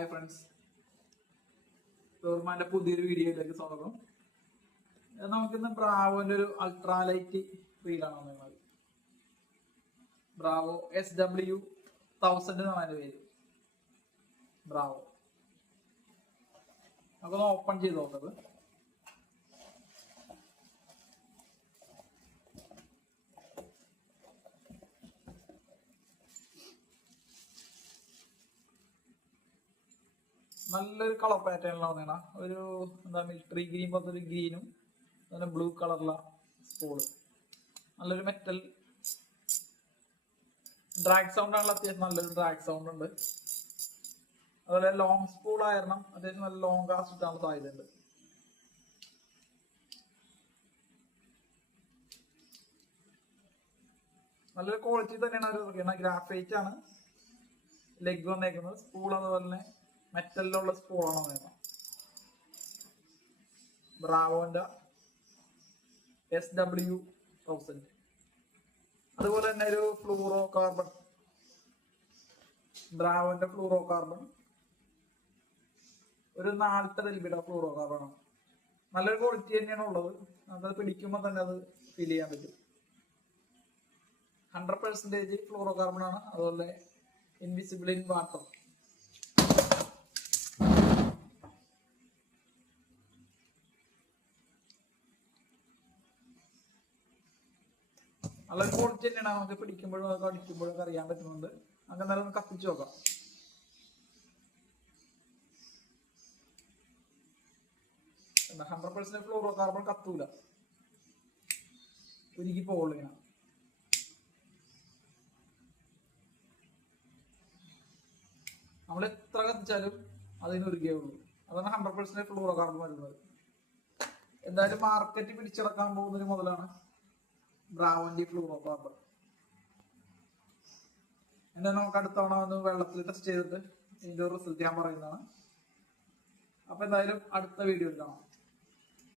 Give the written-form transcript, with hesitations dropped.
Hi friends, ടോർമാന്റെ പുതിയൊരു വീഡിയോയിലേക്ക് സ്വാഗതം. നമുക്കിന്ന് ബ്രാവോന്റെ ഒരു അൾട്രാലൈറ്റ് റീലാണ് വന്നത്. ബ്രാവോ SW1000 എന്നാണ് അതിന്റെ പേര്. ബ്രാവോ നമുക്കൊന്ന് ഓപ്പൺ ചെയ്ത് നോക്കുന്നത്. നല്ലൊരു കളർ പാറ്റേണിലാണ് ഒരു മിലിറ്ററി ഗ്രീൻ പോലത്തെ ഒരു ഗ്രീനും അങ്ങനെ ബ്ലൂ കളറുള്ള സ്പൂള്. നല്ലൊരു മെറ്റൽ ഡ്രാഗ് സൗണ്ട് ആണല്ലോ, അത്യാവശ്യം നല്ലൊരു ഡ്രാഗ് സൗണ്ട് ഉണ്ട്. അതുപോലെ ലോങ് സ്പൂൾ ആയിരുന്നു, അത്യാവശ്യം നല്ല ലോങ് കാസ്റ്റ് കിട്ടാനുള്ള സാധ്യതയുണ്ട്. നല്ലൊരു ക്വാളിറ്റി തന്നെയാണ് അവർ ഗ്രാഫൈറ്റ് ആണ് ലെഗ് വന്നേക്കുന്നത്. സ്പൂൾ അതുപോലെ തന്നെ മെറ്റലിലുള്ള സ്പൂളാണ് വേണം. ബ്രാവോന്റെ SW1000. അതുപോലെ തന്നെ ഒരു ഫ്ലൂറോ കാർബൺ, ബ്രാവോന്റെ ഫ്ലൂറോ കാർബൺ ഒരു 40 LB ഫ്ലൂറോ കാർബൺ ആണ്. നല്ലൊരു ക്വാളിറ്റി തന്നെയാണ് ഉള്ളത്. അത് പിടിക്കുമ്പോൾ തന്നെ അത് ഫീൽ ചെയ്യാൻ പറ്റും. 100% ഫ്ലൂറോ കാർബൺ ആണ്. അതുപോലെ ഇൻവിസിബിൾ ഇൻ വാട്ടർ. നല്ലൊരു ക്വാളിറ്റി തന്നെയാണ്. നമുക്ക് പിടിക്കുമ്പോഴും അതൊക്കെ അടിക്കുമ്പോഴും ഒക്കെ അറിയാൻ പറ്റുന്നുണ്ട്. അങ്ങനെ നല്ല ഒന്ന് കത്തിച്ച് നോക്കാം. എന്താ 100% ഫ്ലൂറോ കാർബൺ കത്തൂല, ഉരുകി പോകുള്ളൂ ഇങ്ങനെ. നമ്മൾ എത്ര കത്തിച്ചാലും അതിന് ഉരുകിയേ ഉള്ളൂ. അതാണ് 100% ഫ്ലൂറോ കാർബൺ വരുന്നത്. എന്തായാലും മാർക്കറ്റ് പിടിച്ചെടുക്കാൻ പോകുന്നതിന് മുതലാണ് ബ്രാവോന്റെ ഫ്ലൂറോ കാർബൺ. എന്താ നമുക്ക് അടുത്ത തവണ ഒന്ന് വെള്ളത്തിൽ ടെസ്റ്റ് ചെയ്തിട്ട് ഇതിന്റെ റിസൾട്ട് ഞാൻ പറയുന്നതാണ്. അപ്പൊ എന്തായാലും അടുത്ത വീഡിയോയിൽ കാണാം.